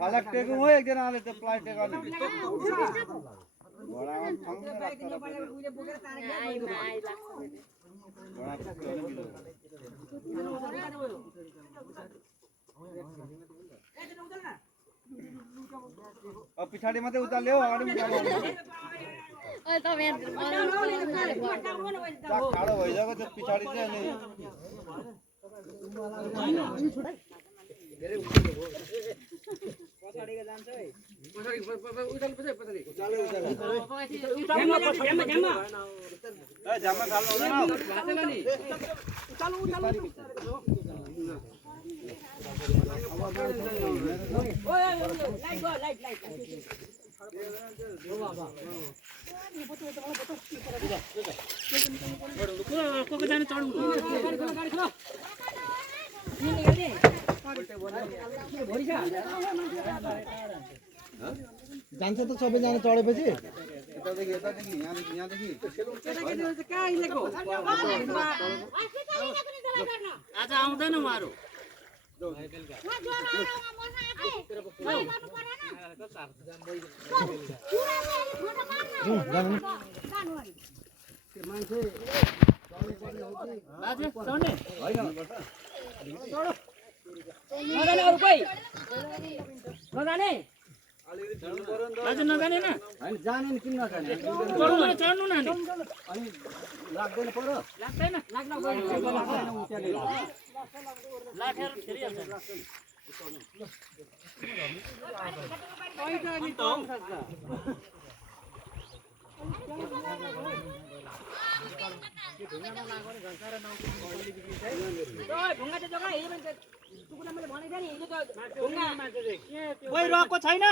अलग टेकू हो एक दिन आले तो प्लाई टेका नहीं बड़ा हम में रखता अब पिछाड़ी मत उतार ले आगे में जाओ ओए तो मैं खड़ा हो जाएगा तो पिछाड़ी से नहीं पछाड़ी का जान्छ है पछाड़ी उताल पछि पछाड़ी उचाले ए जामा खाल्नु हुँदैन भातेला नि उचाल ओए लाइट ओ बाबा को जाने चढ्नु गाडी खलो जान्छ त सबैजना चढेपछि यतादेखि यहाँदेखि कहाँ हिँडेको आज आउँदैन उहाँहरू नजाने अरू कोही नजाने नजाने न हैन जाने नि किन नजाने चढ्नु न अनि लाग्दैन पर्यो लाग्दैन लाग्न गयो लाखेर फेरिहाल्छ पैसा नि त ढुङ्गा चाहिँ जग्गा हेर्यो भने टुकुना मैले भनेको नि हिजो त ढुङ्गा कोही रहेको छैन